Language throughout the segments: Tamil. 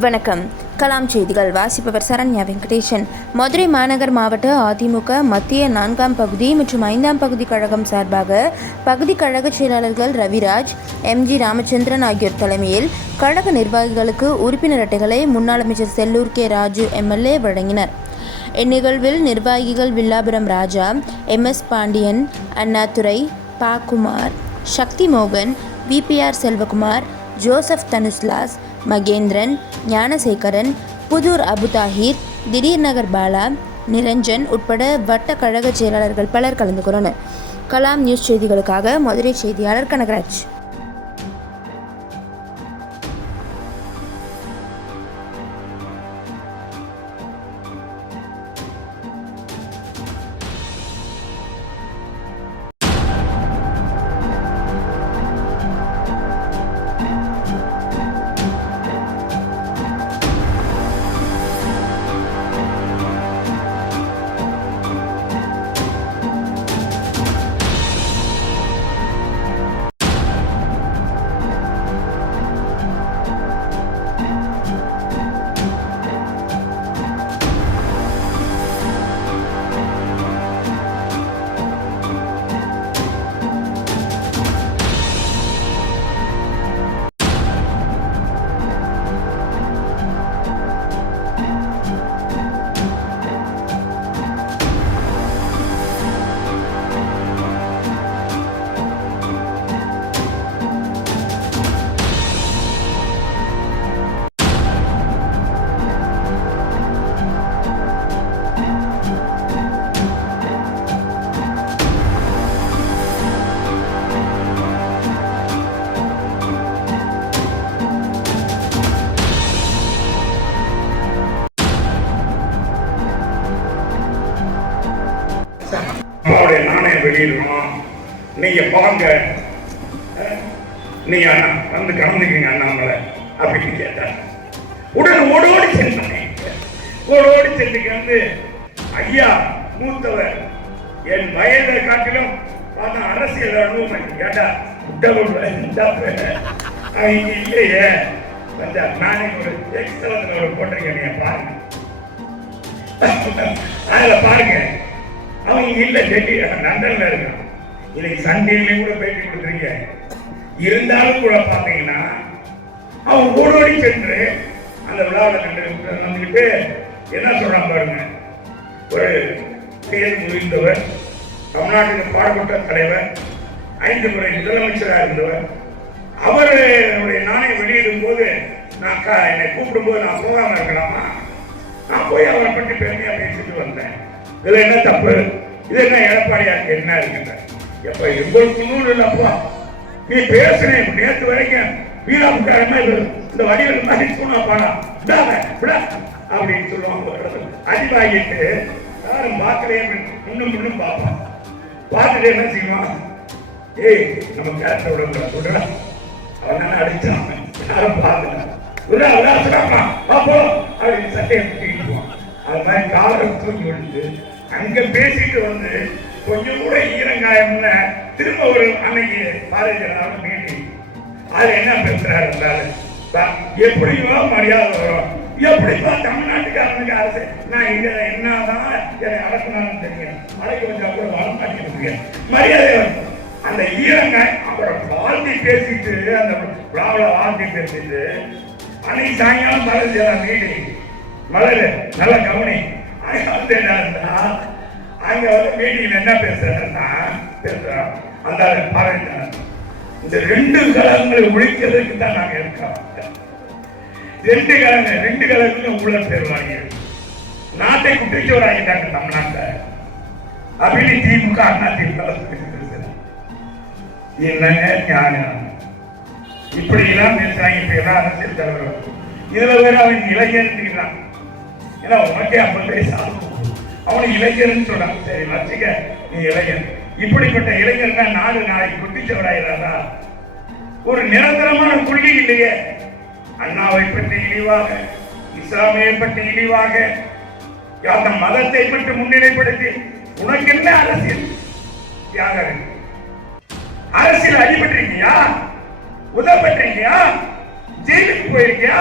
வணக்கம். கலாம் செய்திகள் வாசிப்பவர் சரண்யா வெங்கடேசன். மதுரை மாநகர் மாவட்ட அதிமுக மத்திய நான்காம் பகுதி மற்றும் ஐந்தாம் பகுதி கழகம் சார்பாக பகுதி கழக செயலாளர்கள் ரவிராஜ் எம்ஜி ராமச்சந்திரன் ஆகியோர் தலைமையில் கழக நிர்வாகிகளுக்கு உறுப்பினர் அட்டைகளை முன்னாள் அமைச்சர் செல்லூர் கே. ராஜு எம்எல்ஏ வழங்கினர். இந்நிகழ்வில் நிர்வாகிகள் வில்லாபுரம் ராஜா எம். எஸ். பாண்டியன் அண்ணாதுரை பா. குமார் சக்தி மோகன் விபிஆர் செல்வகுமார் ஜோசப் தனுஸ்லாஸ் மகேந்திரன் ஞானசேகரன் புதூர் அபுதாஹிர் திடீர் நகர் பாலா நிரஞ்சன் உட்பட வட்ட கழக செயலாளர்கள் பலர் கலந்து கொண்டனர் கலாம் நியூஸ் செய்திகளுக்காக மதுரை செய்தியாளர் கனகராஜ். அம்மாவுடைய வெளியிடணும் வெளியிடுறோம் நீங்க வாங்க அண்ணா வந்து கலந்துக்கீங்க அண்ணாமலை அப்படின்னு கேட்டார் உடனே ஓடோடி சென்றேன் ஓடோடி சென்று வந்து ஐயா மூத்தவர் என் வயதை காட்டிலும் பார்த்தா அரசியல் அனுபவம் கேட்டா அவங்க இல்லையே வந்தார் நானே ஒரு எக்ஸலன் ஒரு போட்டிருக்கேன் பாருங்க அதுல பாருங்க அவன் இல்லை இல்ல டெல்லி லண்டன்ல இருக்கான் இன்னைக்கு சண்டேலையும் கூட பேட்டி கொடுத்துருங்க இருந்தாலும் கூட பாத்தீங்கன்னா அவன் ஓடோடி சென்று அந்த விழாவில் கண்டு வந்துக்கிட்டு என்ன சொல்றான் பாருங்க. ஒரு பெயர் முடிந்தவர் தமிழ்நாட்டுக்கு பாடுபட்ட தலைவர் ஐந்து முறை முதலமைச்சராக இருந்தவர். அவருடைய நாணயம் வெளியிடும் போது நான் என்னை கூப்பிடும் போது நான் போகாம இருக்கலாமா? நான் போய் அவரை பற்றி பெருமையா பேசிட்டு வந்தேன். இதில் என்ன தப்பு? இது என்ன எடப்பாடியாருக்கு என்ன இருக்குன்ற எப்ப எங்களுக்கு நூல் இல்லப்பா நீ பேசுனேன் நேற்று வரைக்கும் வீராமுக்காரமா இந்த வடிவில் மாதிரி சொன்னாப்பாடா விடாத விடா அப்படின்னு சொல்லுவாங்க அடி வாங்கிட்டு யாரும் பார்க்கலையே இன்னும் இன்னும் பார்ப்பான். பார்த்துட்டு என்ன செய்வான்? ஏய் நம்ம கேரக்டர் விட சொல்றா. அவன் தானே அடிச்சான். யாரும் பார்க்கல. விடா விடா விடாமா பாப்போம் அப்படின்னு சட்டையை தூக்கிட்டுவான் அது மாதிரி காலம் தூக்கி விழுந்து அங்க பேசிட்டு வந்து கொஞ்சம் கூட ஈரங்காயம்னு திரும்ப ஒரு அன்னைக்கு பாரதிய ஜனதா மீட்டிங் அதுல என்ன பேசுறாரு எப்படியோ மரியாதை வரும்? எப்படிப்பா தமிழ்நாட்டுக்காரனுக்கு அரசு? நான் இங்க என்னதான் என்னை அடக்கணும்னு தெரியும். அடக்கி வந்தா கூட வர மாட்டேன் மரியாதை வரும். அந்த ஈரங்காய் அப்புறம் வாழ்த்தி பேசிட்டு அந்த பிராவல வாழ்த்தி பேசிட்டு அன்னைக்கு சாயங்காலம் பாரதிய ஜனதா மீட்டிங் மலர் நல்ல கவனி. அது என்ன என்னன்னா அங்க வந்து மீட்டிங்ல என்ன பேசுறேன்னா பேசுறோம் அந்த பாருங்க. இந்த ரெண்டு கலங்களை ஒழிக்கிறதுக்கு தான் நாங்க இருக்கோம் ரெண்டு கலங்க ரெண்டு கலங்களும் உள்ள பேருவாங்க நாட்டை குட்டிச்சோர் ஆகிட்டாங்க தமிழ்நாட்டை அப்படின்னு திமுக அண்ணா திமுக பேசுறது என்னங்க ஞானம் இப்படி எல்லாம் பேசுறாங்க இப்ப எல்லாம் அரசியல் தலைவர் இதுல வேற அவன் இளைஞர் ஏன்னா உனக்கே ஐம்பது வயசு ஆகும் அவனுக்கு இளைஞர்னு சொல்றான் சரி வச்சுக்க நீ இளைஞர் இப்படிப்பட்ட இளைஞர்னா நாடு நாளைக்கு குட்டிச்சவராயிராதா ஒரு நிரந்தரமான கொள்கை இல்லையே. அண்ணாவை பற்றி இழிவாக இஸ்லாமியை பற்றி இழிவாக அந்த மதத்தை பற்றி முன்னிலைப்படுத்தி உனக்கு என்ன அரசியல்? தியாகம் அரசியல் அடிபட்டிருக்கியா? உதவப்பட்டிருக்கியா ஜெயிலுக்கு போயிருக்கியா?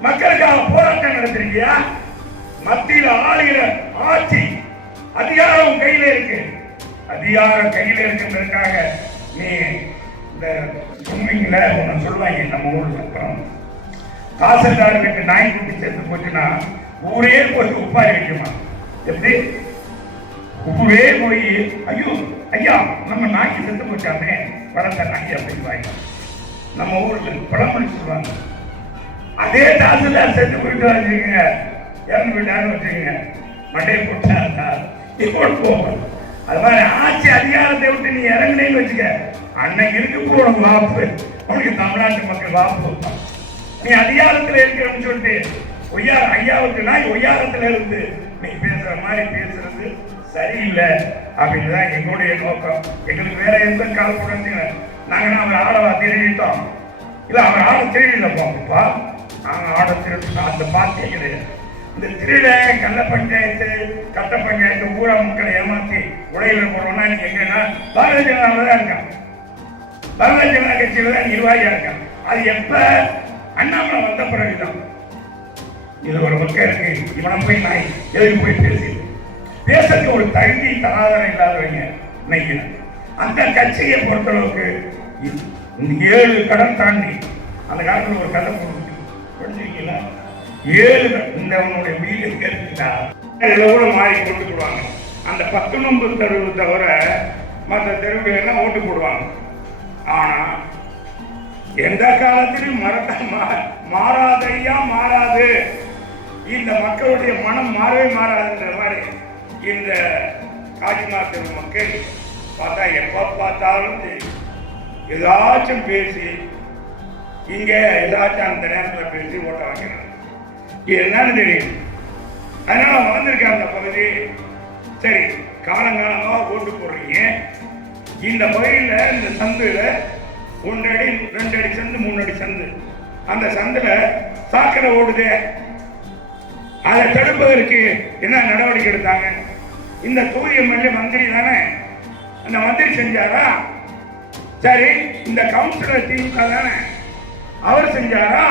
மக்களுக்காக போராட்டம் நடத்திருக்கியா? மத்தியில் ஆளுகிற அதிகாரம் கையில இருக்கு. அதிகாரம் கையில இருக்குன்றதுக்காக நீ இந்த ஸ்விம்மிங்ல ஒன்று சொல்லுவாங்க நம்ம ஊர்ல அப்புறம் காசல்காரனுக்கு நாய்க்குட்டி செத்து போச்சுன்னா ஊரே போய் உப்பாரி வைக்குமா? எப்படி? ஊரே போய் ஐயோ ஐயா நம்ம நாய்க்கு செத்து போச்சாமே வளர்ந்த நாய் அப்படின்னு வாங்க நம்ம ஊர்ல பழமொழி சொல்லுவாங்க. அதே தாசில்தார் செத்து போயிட்டு வச்சுக்கோங்க இறந்து போயிட்டாருன்னு வச்சுக்கோங்க. மட்டையை போட்டா இப்போ போகும் அது மாதிரி ஆட்சி அதிகாரத்தை விட்டு நீ இறங்குனேன்னு வச்சுக்க அன்னைக்கு இருக்கு போன வாப்பு அவனுக்கு தமிழ்நாட்டு மக்கள் வாப்பு நீ அதிகாரத்தில் இருக்கிறன்னு சொல்லிட்டு ஒய்யா ஐயாவுக்கு நான் ஒய்யாரத்துல இருந்து நீ பேசுற மாதிரி பேசுறது சரியில்லை அப்படின்னு தான் எங்களுடைய நோக்கம். எங்களுக்கு வேற எந்த காலப்படம் நாங்கள் அவர் ஆடவா திருடிட்டோம்? இல்லை அவர் ஆட திருடில போங்கப்பா நாங்கள் ஆட திருடி அந்த பார்த்தே கிடையாது இந்த திருட கள்ள பஞ்சாயத்து கட்ட பஞ்சாயத்து ஊரா மக்களை ஏமாத்தி உடையில போறோம்னா நீங்க எங்கன்னா பாரதிய ஜனதாவில் தான் இருக்கான் பாரதிய ஜனதா கட்சியில தான் நிர்வாகியா இருக்கான் அது எப்ப அண்ணாமலை வந்த பிறகுதான். இது ஒரு பக்கம் இருக்கு. இவனை போய் நாய் எதுக்கு போய் பேசி பேசுறதுக்கு ஒரு தகுதி தராதரம் இல்லாதவங்க இன்னைக்கு அந்த கட்சியை பொறுத்தளவுக்கு இந்த ஏழு கடன் தாண்டி அந்த காலத்தில் ஒரு கதை போட்டு படிச்சிருக்கீங்களா ஏழு இந்த உன்னுடைய வீடு கேட்டுட்டா இதில் கூட மாறி கொண்டு போடுவாங்க. அந்த பத்து நொம்பு தெருவு தவிர மற்ற தெருவுகள் எல்லாம் ஓட்டு போடுவாங்க. ஆனால் எந்த காலத்திலும் மறக்க மா- மாறாதையா மாறாது. இந்த மக்களுடைய மனம் மாறவே மாறாதுன்ற மாதிரி இந்த காஞ்சிமாத்தூர் மக்கள் பார்த்தா எப்போ பார்த்தாலும் சரி, ஏதாச்சும் பேசி இங்கே ஏதாச்சும் அந்த நேரத்தில் பேசி ஓட்ட வைக்கிறாங்க. என்னன்னு தெரியும். அதனால வளர்ந்துருக்கேன் அந்த பகுதி. சரி காலங்காலமாக கொண்டு போடுறீங்க இந்த பகுதியில் இந்த சந்தில் ஒன்று அடி ரெண்டு அடி சந்து மூணு அடி சந்து. அந்த சந்தில் சாக்கடை ஓடுது. அதை தடுப்பதற்கு என்ன நடவடிக்கை எடுத்தாங்க? இந்த தொகுதி எம்எல்ஏ மந்திரி தானே. அந்த மந்திரி செஞ்சாரா? சரி இந்த கவுன்சிலர் திமுக தானே. அவர் செஞ்சாரா?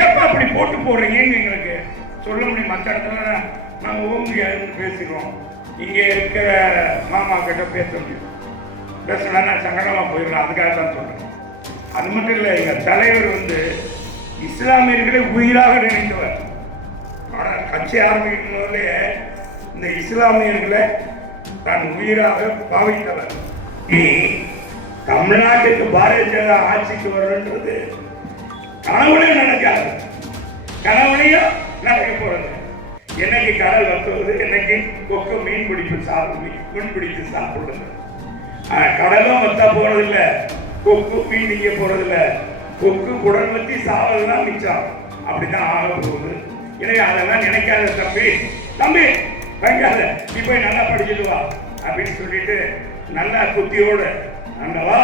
ஏப்பா அப்படி போட்டு போடுறீங்கன்னு எங்களுக்கு சொல்ல முடியும். மற்ற இடத்துல நாங்கள் ஓம்பியாருன்னு பேசுகிறோம் இங்கே இருக்கிற மாமா கிட்ட பேச முடியும். பேசலன்னா சங்கடமாக போயிடலாம். அதுக்காக தான் சொல்கிறேன் அது மட்டும் இல்லை எங்கள் தலைவர் வந்து இஸ்லாமியர்களை உயிராக நினைந்தவர் ஆனால் கட்சி ஆரம்பிக்கும் இந்த இஸ்லாமியர்களை தான் உயிராக பாவித்தவர். நீ தமிழ்நாட்டுக்கு பாரதிய ஜனதா ஆட்சிக்கு வரன்றது கனவுலே நடக்காது. கனவுலையும் நடக்க போறது. என்னைக்கு கடல் வத்துவது என்னைக்கு கொக்கு மீன் பிடிப்பு சாப்பிடு மீன் பிடித்து சாப்பிடுறது. கடலும் வத்தா போறதில்ல. கொக்கு மீன் நீங்க இல்ல கொக்கு குடல் வத்தி சாவதுதான் மிச்சம். அப்படிதான் ஆக போகுது. எனவே அதெல்லாம் நினைக்காத தம்பி. தம்பி பயங்காத நீ போய் நல்லா படிச்சுட்டு வா. அப்படின்னு சொல்லிட்டு நல்லா குத்தியோட அந்தவா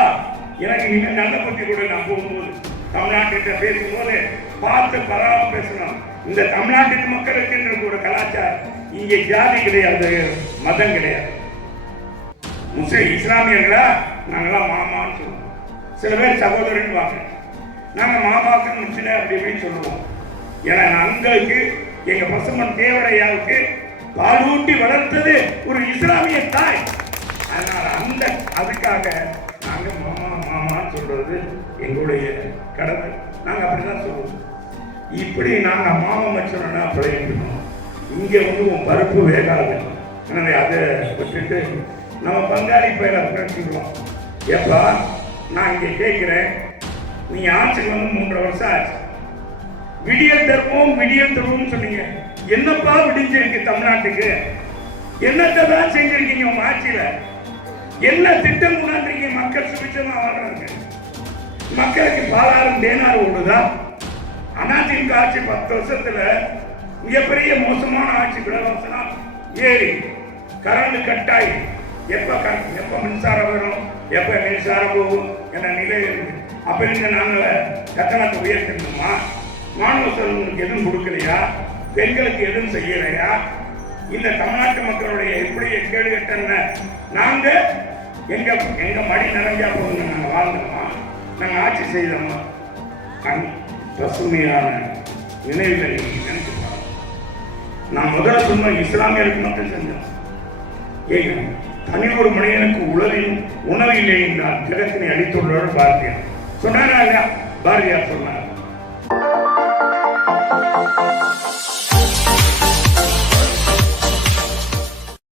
எனக்கு இன்னும் நல்ல குத்தி கூட நான் போகும்போது தமிழ்நாட்டிட்ட பேசும்போது பார்த்து பரவாயில்ல பேசணும் இந்த தமிழ்நாட்டு மக்களுக்கு என்ற ஒரு கலாச்சாரம். இங்கே ஜாதி கிடையாது மதம் கிடையாது. முஸ்லிம் இஸ்லாமியர்களா? நாங்களாம் மாமான்னு சொல்லுவோம். சில பேர் சகோதரன் வாங்க. நாங்க மாமாக்கு முச்சில அப்படி இப்படின்னு சொல்லுவோம். ஏன்னா அங்களுக்கு எங்க பசுமன் தேவரையாவுக்கு பாலூட்டி வளர்த்தது ஒரு இஸ்லாமிய தாய். அதனால் அந்த அதுக்காக நாங்கள் மாமா மாமான்னு சொல்றது எங்களுடைய கடமை அப்படி தான் சொல்லுவோம். இப்படி நாங்கள் மாமா வச்சோம்னா பிழைக்கணும் இங்கே வந்து உன் பருப்பு வேகாது. எனவே அதை விட்டுட்டு நம்ம பங்காளி பயில பிரச்சிக்கலாம் எப்பா நான் இங்கே கேட்குறேன். நீங்கள் ஆட்சிக்கு வந்து மூன்றரை வருஷம் ஆச்சு. விடியல் தருவோம் விடியல் தருவோம்னு சொன்னீங்க. என்னப்பா விடிஞ்சிருக்கு தமிழ்நாட்டுக்கு? என்னத்தை தான் செஞ்சிருக்கீங்க உங்க ஆட்சியில்? என்ன திட்டம் கொண்டாந்துருக்கீங்க? மக்கள் சுபிச்சமாக வாழ்றாங்க. மக்களுக்கு பாலாறும் தேனார் ஓடுதா அதிமுக ஆட்சி பத்து வருஷத்துல மிகப்பெரிய மோசமான ஆட்சி விலவாசனா ஏறி. கரண்ட் கட்டாயி எப்ப எப்ப மின்சாரம் வரும் எப்ப மின்சாரம் போகும் என்ற நிலை இருக்கு அப்ப இருந்து நாங்க கட்டணத்தை உயர்த்திருந்தோமா மாணவ செல்வங்களுக்கு எதுவும் கொடுக்கலையா? பெண்களுக்கு எதுவும் செய்யலையா? இந்த தமிழ்நாட்டு மக்களுடைய எப்படி கேடு கட்டண நாங்க எங்க எங்க மடி நிறைஞ்சா போதுங்க நாங்க வாழ்ந்தோமா? நாங்கள் ஆட்சி செய்தோமா கண் பசுமையான நினைவுகளை நினைச்சு நான் முதல்ல சொன்ன இஸ்லாமியருக்கு மட்டும் செஞ்சோம் ஏன்? தனி ஒரு மனிதனுக்கு உளவில் உணவு இல்லை என்றால் ஜெகத்தினை அளித்துள்ளவர் பாரதியார். சொன்னாரா இல்லையா? பாரதியார் சொன்னார்.